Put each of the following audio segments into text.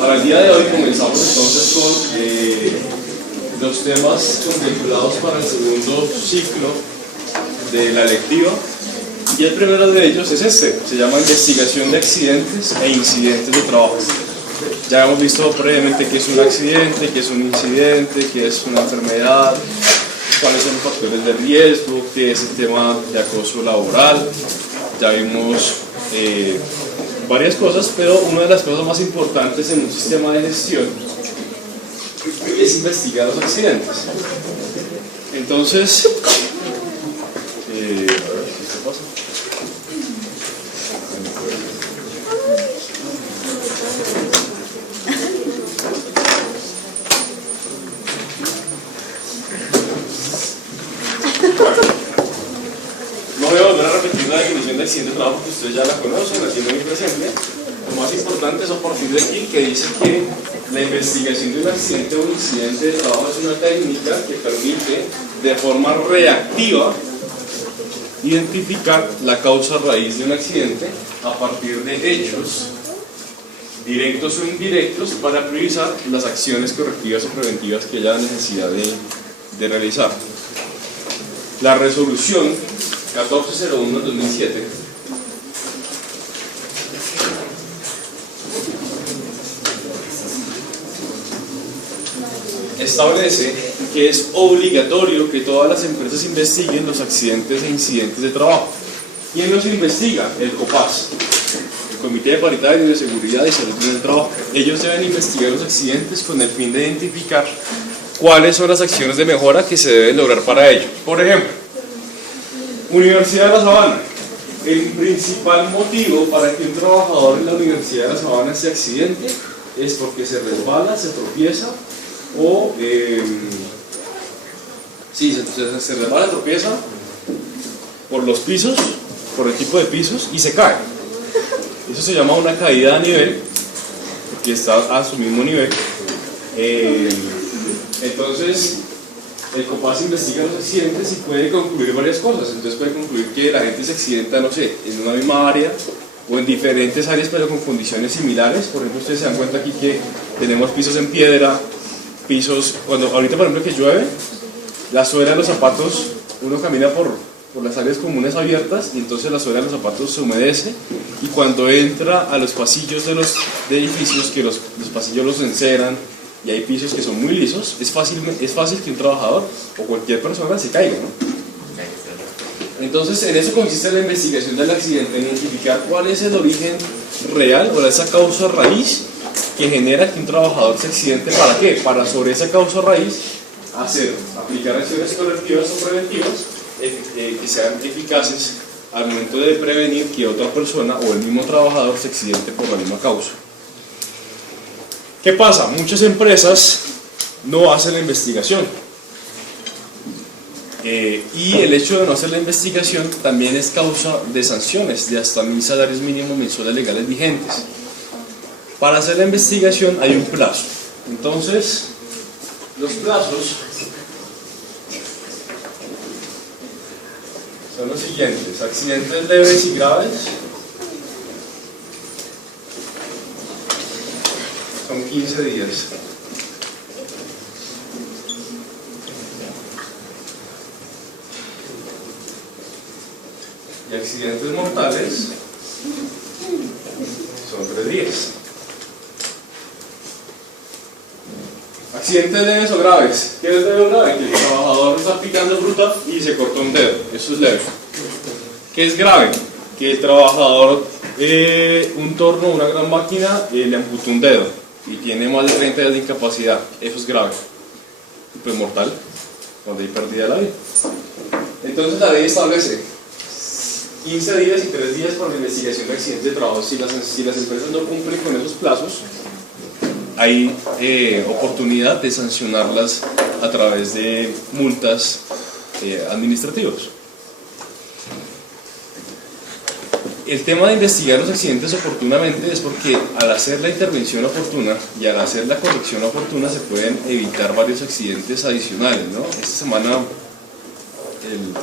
Para el día de hoy comenzamos entonces con los temas contemplados para el segundo ciclo de la electiva, y el primero de ellos es este, se llama investigación de accidentes e incidentes de trabajo. Ya hemos visto previamente qué es un accidente, qué es un incidente, qué es una enfermedad, cuáles son los factores de riesgo, qué es el tema de acoso laboral. Ya vimos varias cosas, pero una de las cosas más importantes en un sistema de gestión es investigar los accidentes. Entonces, a ver qué pasa. No voy a volver a repetir la definición de accidente de trabajo, porque ustedes ya la conocen, haciendo muy presente. Lo más importante es a partir de aquí, que dice que la investigación de un accidente o incidente de trabajo es una técnica que permite de forma reactiva identificar la causa raíz de un accidente a partir de hechos directos o indirectos para priorizar las acciones correctivas o preventivas que haya necesidad de realizar. La resolución 1401 del 2007 establece que es obligatorio que todas las empresas investiguen los accidentes e incidentes de trabajo. ¿Quién los investiga? El COPAS, el Comité Paritario de Seguridad y Salud en el Trabajo. Ellos deben investigar los accidentes con el fin de identificar cuáles son las acciones de mejora que se deben lograr para ello. Por ejemplo, Universidad de La Sabana. El principal motivo para que un trabajador en la Universidad de La Sabana se accidente es porque se resbala, se tropieza o se resbala, tropieza por los pisos, por el tipo de pisos y se cae. Eso se llama una caída a nivel, porque está a su mismo nivel. Entonces el COPAS investiga los accidentes y puede concluir varias cosas. Entonces puede concluir que la gente se accidenta, no sé, en una misma área o en diferentes áreas pero con condiciones similares. Por ejemplo, ustedes se dan cuenta aquí que tenemos pisos en piedra, pisos, ahorita por ejemplo que llueve, la suela de los zapatos, uno camina por las áreas comunes abiertas y entonces la suela de los zapatos se humedece, y cuando entra a los pasillos de edificios, que los pasillos los enceran y hay pisos que son muy lisos, es fácil que un trabajador o cualquier persona se caiga, ¿no? Entonces en eso consiste la investigación del accidente, en identificar cuál es el origen real o esa causa raíz que genera que un trabajador se accidente. ¿Para qué? Para sobre esa causa raíz aplicar acciones correctivas o preventivas que sean eficaces al momento de prevenir que otra persona o el mismo trabajador se accidente por la misma causa. ¿Qué pasa? Muchas empresas no hacen la investigación, y el hecho de no hacer la investigación también es causa de sanciones de hasta 1000 salarios mínimos mensuales legales vigentes. Para hacer la investigación hay un plazo. Entonces, los plazos son los siguientes: accidentes leves y graves son 15 días. Y accidentes mortales son 3 días. Accidentes leves o graves. ¿Qué es leve o grave? Que el trabajador está picando fruta y se cortó un dedo. Eso es leve. ¿Qué es grave? Que el trabajador, un torno, una gran máquina, le amputó un dedo y tiene más de 30 días de incapacidad. Eso es grave. Pues mortal, cuando hay pérdida de la vida. Entonces la ley establece 15 días y 3 días para la investigación de accidentes de trabajo. Si las empresas no cumplen con esos plazos, hay oportunidad de sancionarlas a través de multas administrativas. El tema de investigar los accidentes oportunamente es porque al hacer la intervención oportuna y al hacer la corrección oportuna se pueden evitar varios accidentes adicionales, ¿no? Esta semana, el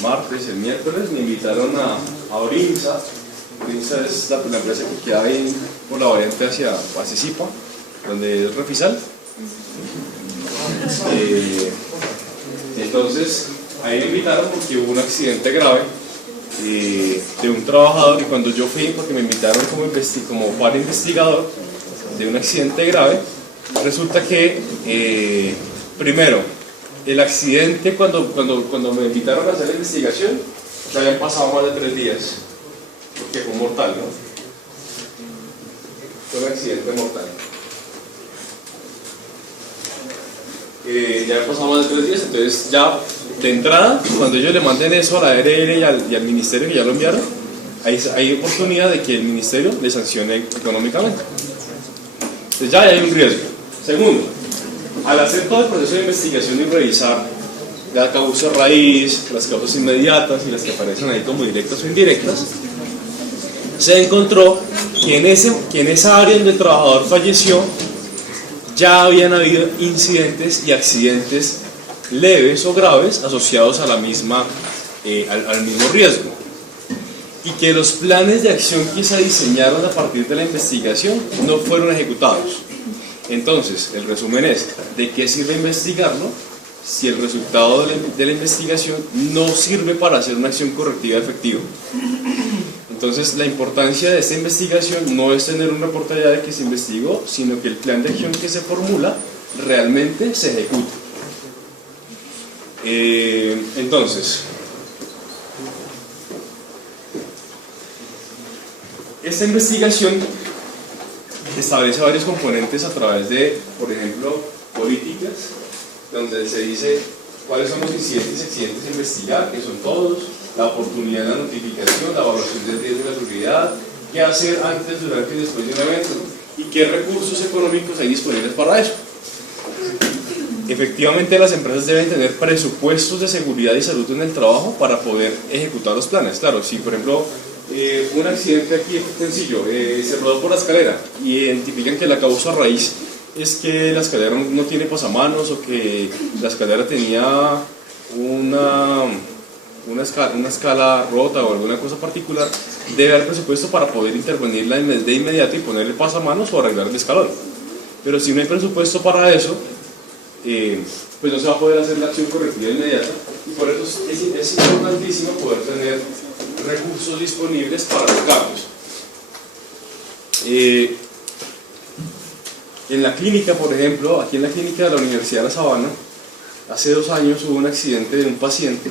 martes, el miércoles, me invitaron a Orinsa Rinsa es la empresa que queda ahí por la variante hacia Zipa, donde es Refisal. Entonces, ahí me invitaron porque hubo un accidente grave de un trabajador, y cuando yo fui, porque me invitaron como par investigador de un accidente grave, resulta que, primero, el accidente, cuando me invitaron a hacer la investigación, ya habían pasado más de 3 días, porque fue mortal, ¿no? Fue un accidente mortal. Ya habían pasado más de 3 días, entonces ya de entrada, cuando ellos le manden eso a la ARR y al ministerio, que ya lo enviaron, hay oportunidad de que el ministerio le sancione económicamente. Entonces ya hay un riesgo. Segundo, al hacer todo el proceso de investigación y revisar la causa raíz, las causas inmediatas y las que aparecen ahí como directas o indirectas, se encontró que en esa área donde el trabajador falleció ya habían habido incidentes y accidentes leves o graves asociados a la misma, al mismo riesgo, y que los planes de acción que se diseñaron a partir de la investigación no fueron ejecutados. Entonces, el resumen es: ¿de qué sirve investigarlo si el resultado de la investigación no sirve para hacer una acción correctiva efectiva? Entonces, la importancia de esta investigación no es tener un reporte allá de que se investigó, sino que el plan de acción que se formula realmente se ejecute. Entonces, esta investigación establece varios componentes a través de, por ejemplo, políticas, donde se dice cuáles son los incidentes y accidentes a investigar, que son todos, la oportunidad de la notificación, la evaluación del riesgo de la seguridad, qué hacer antes, durante y después de un evento, y qué recursos económicos hay disponibles para eso. Efectivamente, las empresas deben tener presupuestos de seguridad y salud en el trabajo para poder ejecutar los planes. Claro, si por ejemplo un accidente aquí sencillo, se rodó por la escalera y identifican que la causa raíz es que la escalera no tiene pasamanos, o que la escalera tenía una escala rota o alguna cosa particular, debe haber presupuesto para poder intervenirla de inmediato y ponerle pasamanos o arreglar el escalón. Pero si no hay presupuesto para eso, pues no se va a poder hacer la acción correctiva inmediata, y por eso es importantísimo poder tener recursos disponibles para los cambios. En la clínica, por ejemplo, aquí en la clínica de la Universidad de La Sabana, hace 2 años hubo un accidente de un paciente,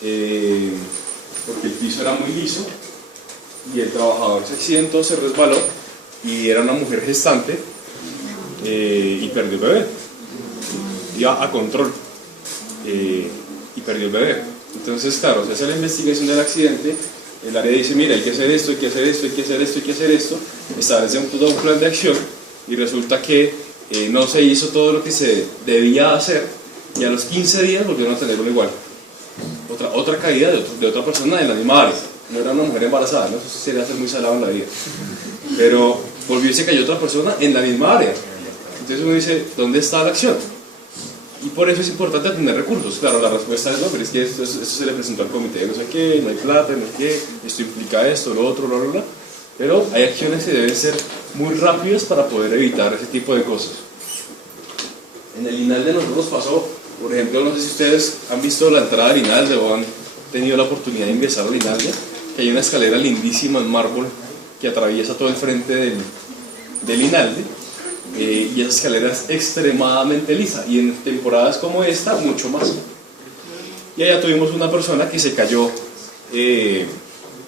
porque el piso era muy liso y el trabajador se accidentó, se resbaló, y era una mujer gestante, y perdió el bebé. Iba a control y perdió el bebé. Entonces, claro, se hace la investigación del accidente, el área dice: mira, hay que hacer esto, hay que hacer esto, hay que hacer esto, hay que hacer esto, establece todo un plan de acción, y resulta que no se hizo todo lo que se debía hacer, y a los 15 días volvieron a tenerlo igual. Otra caída de otra persona en la misma área. No era una mujer embarazada, ¿no? Eso sería ser muy salado en la vida. Pero volvió y se cayó otra persona en la misma área. Entonces uno dice: ¿dónde está la acción? Y por eso es importante tener recursos. Claro, la respuesta es no, pero es que esto se le presentó al comité, no sé qué, no hay plata, no hay qué, esto implica esto, lo otro, bla. Pero hay acciones que deben ser muy rápidas para poder evitar ese tipo de cosas. En el INALDE nosotros pasó, por ejemplo, no sé si ustedes han visto la entrada del INALDE o han tenido la oportunidad de ingresar al INALDE, que hay una escalera lindísima en mármol que atraviesa todo el frente del INALDE. Y esa escalera es extremadamente lisa, y en temporadas como esta mucho más. Y allá tuvimos una persona que se cayó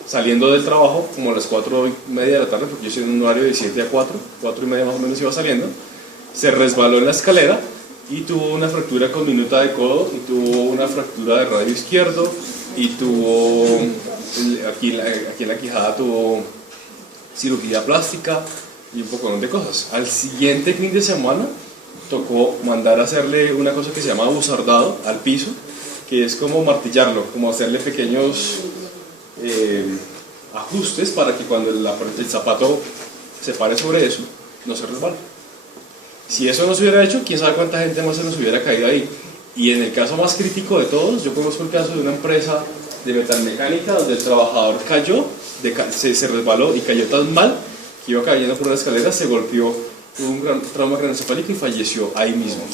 saliendo del trabajo como a las 4:30 de la tarde, porque yo estoy en un horario de 7 a 4:30 más o menos iba saliendo. Se resbaló en la escalera y tuvo una fractura con minuta de codo, y tuvo una fractura de radio izquierdo, y tuvo aquí en la quijada tuvo cirugía plástica y un poco de cosas. Al siguiente fin de semana tocó mandar a hacerle una cosa que se llama buzardado al piso, que es como martillarlo, como hacerle pequeños ajustes para que cuando el zapato se pare sobre eso, no se resbale. Si eso no se hubiera hecho, quién sabe cuánta gente más se nos hubiera caído ahí. Y en el caso más crítico de todos, yo conozco el caso de una empresa de metalmecánica donde el trabajador cayó, se resbaló y cayó tan mal que iba cayendo por una escalera, se golpeó, tuvo un gran trauma craneoencefálico y falleció ahí mismo.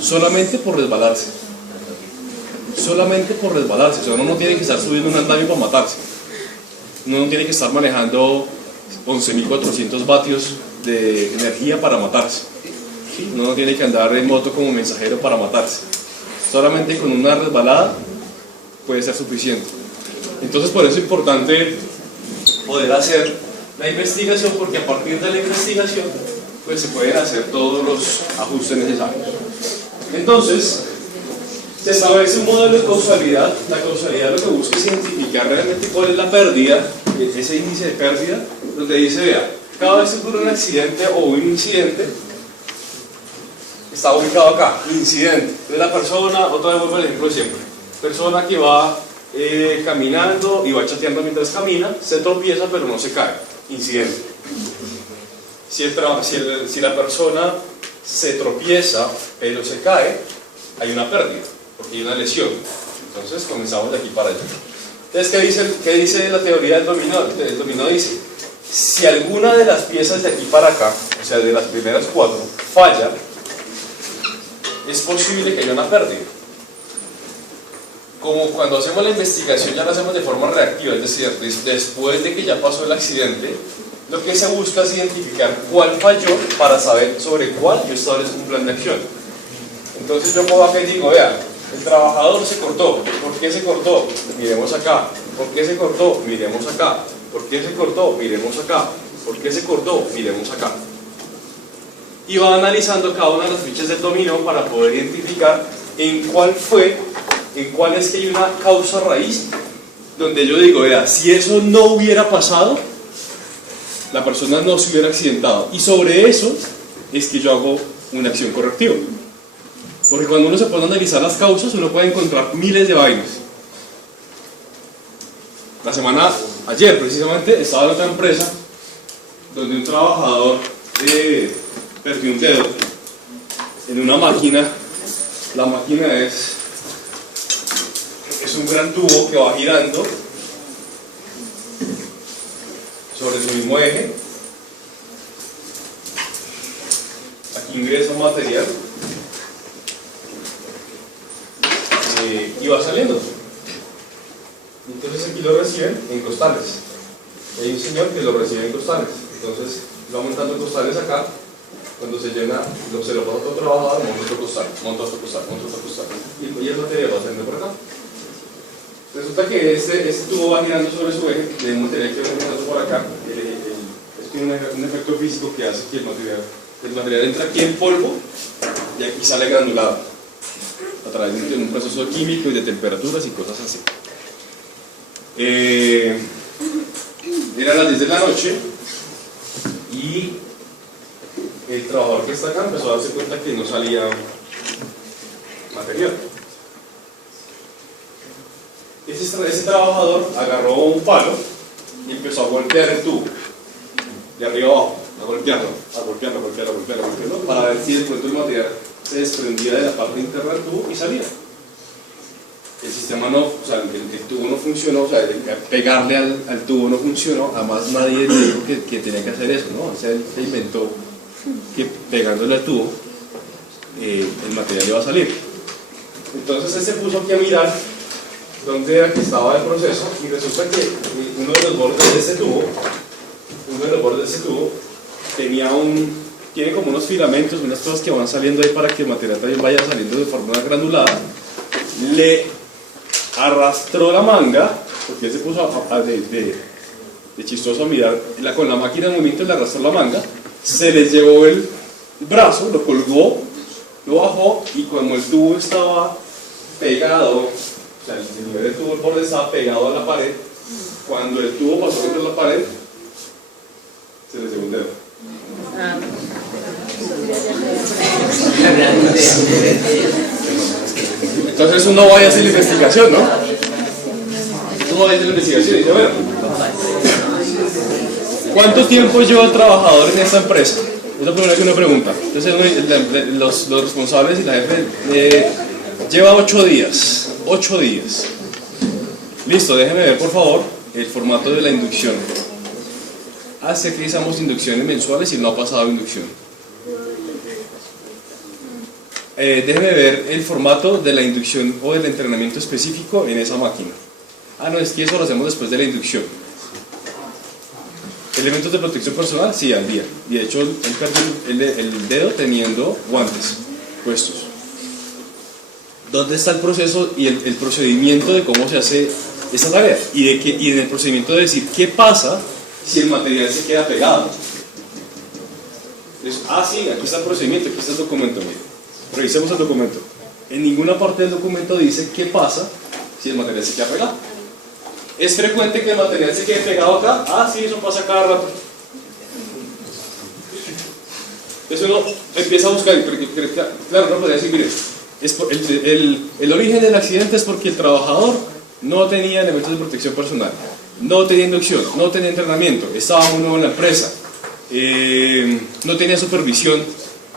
Solamente por resbalarse. Solamente por resbalarse. O sea, uno no tiene que estar subiendo un andamio para matarse. Uno no tiene que estar manejando 11.400 vatios de energía para matarse. ¿Sí? Uno no tiene que andar en moto como mensajero para matarse. Solamente con una resbalada puede ser suficiente. Entonces por eso es importante poder hacer la investigación, porque a partir de la investigación pues se pueden hacer todos los ajustes necesarios. Entonces se establece un modelo de causalidad. La causalidad lo que busca es identificar realmente cuál es la pérdida, ese índice de pérdida, donde dice, vea, cada vez que ocurre un accidente o un incidente, está ubicado acá, incidente. Entonces la persona, otra vez vuelvo al ejemplo de siempre, persona que va caminando y va chateando mientras camina, se tropieza pero no se cae, incidente. Si la persona se tropieza pero se cae, hay una pérdida, porque hay una lesión. Entonces comenzamos de aquí para allá. Entonces, ¿qué dice la teoría del dominó? El dominó dice, si alguna de las piezas de aquí para acá, o sea de las primeras 4, falla, es posible que haya una pérdida. Como cuando hacemos la investigación ya la hacemos de forma reactiva, es decir, después de que ya pasó el accidente, lo que se busca es identificar cuál falló para saber sobre cuál yo establezco un plan de acción. Entonces yo puedo acá y digo, vea, el trabajador se cortó. ¿Por qué se cortó? Miremos acá. ¿Por qué se cortó? Miremos acá. ¿Por qué se cortó? Miremos acá. ¿Por qué se cortó? Miremos acá. Y va analizando cada una de las fichas del dominó para poder identificar en cuál es que hay una causa raíz, donde yo digo, vea, si eso no hubiera pasado, la persona no se hubiera accidentado. Y sobre eso es que yo hago una acción correctiva. Porque cuando uno se pone a analizar las causas, uno puede encontrar miles de vainas. Ayer precisamente, estaba en otra empresa donde un trabajador perdió un dedo en una máquina. La máquina es un gran tubo que va girando sobre su mismo eje. Aquí ingresa un material y va saliendo. Entonces aquí lo reciben en costales. Hay un señor que lo recibe en costales. Entonces va montando costales acá. Cuando se llena, se lo pasa a otro trabajador, monta otro costal, monta otro costal, monta otro costal. Y el material va saliendo por acá. Resulta que este tubo va girando sobre su eje, de un material que va girando por acá. Esto tiene un efecto físico que hace que el material entra aquí en polvo y aquí sale granulado a través de un proceso químico y de temperaturas y cosas así. Era las 10 de la noche y el trabajador que está acá empezó a darse cuenta que no salía material. Ese trabajador agarró un palo y empezó a golpear el tubo de arriba abajo, a golpearlo para ver si de pronto el material se desprendía de la parte interna del tubo y salía. El sistema no, o sea, el tubo no funcionó, o sea, pegarle al tubo no funcionó, además nadie dijo que tenía que hacer eso, ¿no? O sea, él se inventó que pegándole al tubo el material iba a salir. Entonces él se puso aquí a mirar dónde era que estaba el proceso y resulta que uno de los bordes de este tubo tiene como unos filamentos, unas cosas que van saliendo ahí para que el material también vaya saliendo de forma granulada. Le arrastró la manga, porque él se puso de chistoso a mirar con la máquina de movimiento, le arrastró la manga, se les llevó el brazo, lo colgó, lo bajó y como el tubo estaba pegado, o sea, el nivel del tubo, el borde estaba pegado a la pared, cuando el tubo pasó dentro de la pared, se les llevó un dedo. Entonces uno vaya a hacer la investigación, ¿no? Uno vaya a hacer la investigación y dice, bueno, ¿cuánto tiempo lleva el trabajador en esta empresa? Es la primera que uno pregunta. Entonces los responsables y la jefe lleva 8 días. 8 días. Listo, déjenme ver por favor el formato de la inducción. Hace que usamos inducciones mensuales y no ha pasado inducción. Déjenme ver el formato de la inducción o del entrenamiento específico en esa máquina. Ah, no, es que eso lo hacemos después de la inducción. Elementos de protección personal, sí, al día. Y de hecho, él perdió el dedo teniendo guantes puestos. ¿Dónde está el proceso y el procedimiento de cómo se hace esa tarea? Y en el procedimiento de decir qué pasa si el material se queda pegado. Entonces, sí, aquí está el procedimiento, aquí está el documento. Mire. Revisemos el documento. En ninguna parte del documento dice qué pasa si el material se queda pegado. ¿Es frecuente que el material se quede pegado acá? Sí, eso pasa cada rato. Entonces uno empieza a buscar, claro, uno podría decir, mire, el origen del accidente es porque el trabajador no tenía elementos de protección personal, no tenía inducción, no tenía entrenamiento, estaba muy nuevo en la empresa, no tenía supervisión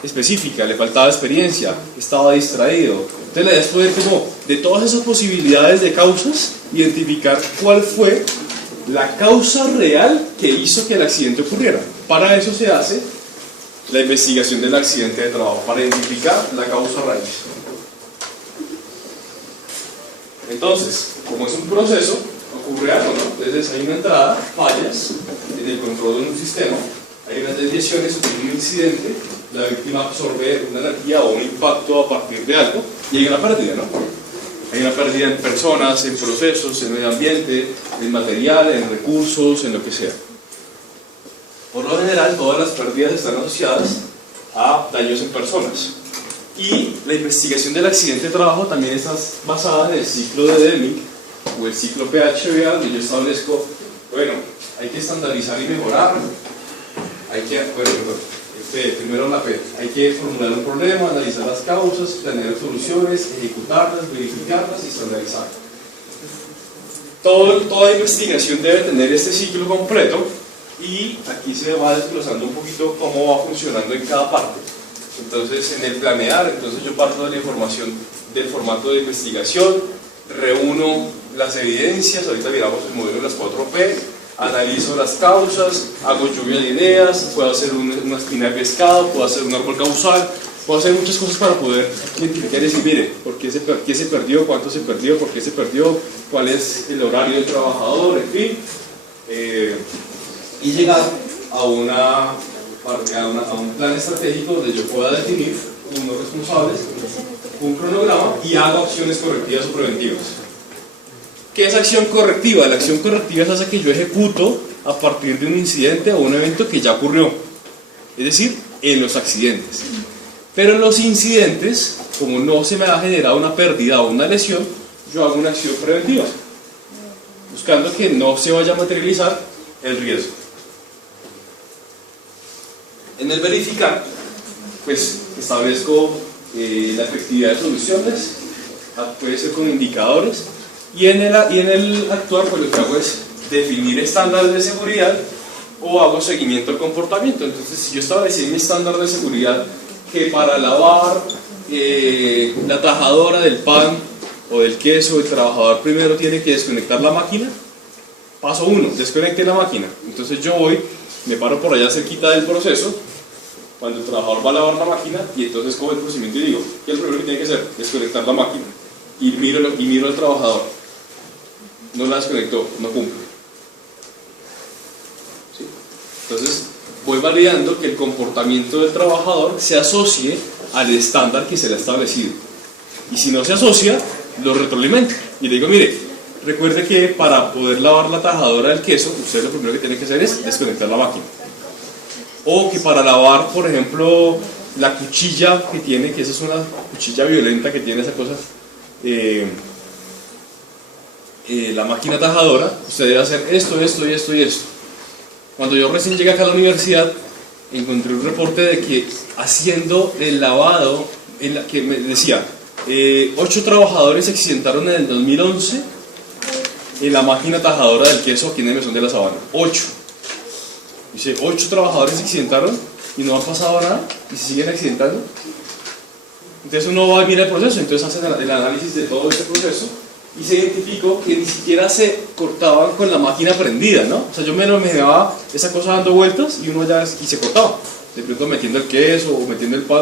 específica, le faltaba experiencia, estaba distraído. Entonces la idea es poder, como, de todas esas posibilidades de causas, identificar cuál fue la causa real que hizo que el accidente ocurriera. Para eso se hace la investigación del accidente de trabajo, para identificar la causa raíz. Entonces, como es un proceso, ocurre algo, ¿no? Entonces hay una entrada, fallas en el control de un sistema, hay unas desviaciones, ocurre un incidente, la víctima absorbe una energía o un impacto a partir de algo y hay una pérdida, ¿no? Hay una pérdida en personas, en procesos, en medio ambiente, en material, en recursos, en lo que sea. Por lo general, todas las pérdidas están asociadas a daños en personas. Y la investigación del accidente de trabajo también está basada en el ciclo de Deming o el ciclo PHBA, donde yo establezco, bueno, hay que estandarizar y mejorar, hay que, primero la P, hay que formular un problema, analizar las causas, planear soluciones, ejecutarlas, verificarlas y estandarizar. Toda investigación debe tener este ciclo completo y aquí se va desglosando un poquito cómo va funcionando en cada parte. Entonces, en el planear, entonces yo parto de la información del formato de investigación, reúno las evidencias, ahorita miramos el modelo de las 4P, analizo las causas, hago lluvia de ideas, puedo hacer una espina de pescado, puedo hacer un árbol causal, puedo hacer muchas cosas para poder identificar y decir, mire, qué se perdió, cuánto se perdió, por qué se perdió, cuál es el horario del trabajador, en fin, y llegar a un plan estratégico donde yo pueda definir unos responsables, un cronograma y hago acciones correctivas o preventivas. ¿Qué es acción correctiva? La acción correctiva es esa que yo ejecuto a partir de un incidente o un evento que ya ocurrió, es decir, en los accidentes. Pero en los incidentes, como no se me ha generado una pérdida o una lesión, yo hago una acción preventiva, buscando que no se vaya a materializar el riesgo. En el verificar, pues establezco la efectividad de soluciones, puede ser con indicadores, y en el actuar, pues lo que hago es definir estándares de seguridad o hago seguimiento al comportamiento. Entonces, si yo establecí mi estándar de seguridad que para lavar la tajadora del pan o del queso, el trabajador primero tiene que desconectar la máquina, paso 1, desconecte la máquina. Entonces yo voy, me paro por allá cerquita del proceso, cuando el trabajador va a lavar la máquina, y entonces cojo el procedimiento y digo, ¿qué es lo primero que tiene que hacer? Desconectar la máquina. Y miro al trabajador. No la desconectó, no cumple. ¿Sí? Entonces, voy validando que el comportamiento del trabajador se asocie al estándar que se le ha establecido. Y si no se asocia, lo retroalimento. Y le digo, mire, recuerde que para poder lavar la tajadora del queso, usted lo primero que tiene que hacer es desconectar la máquina. O que para lavar, por ejemplo, la cuchilla que tiene, que esa es una cuchilla violenta que tiene esa cosa, la máquina tajadora, usted debe hacer esto, esto y esto y esto. Cuando yo recién llegué acá a la universidad, encontré un reporte de que haciendo el lavado, que me decía, 8 trabajadores se accidentaron en el 2011 en la máquina tajadora del queso aquí en el Mesón de la Sabana. 8. Dice, 8 trabajadores se accidentaron y no ha pasado nada y se siguen accidentando. Entonces uno va a mirar el proceso, entonces hace el análisis de todo este proceso y se identificó que ni siquiera se cortaban con la máquina prendida, ¿no? O sea, yo me lo imaginaba esa cosa dando vueltas y uno ya y se cortaba, de pronto metiendo el queso o metiendo el pan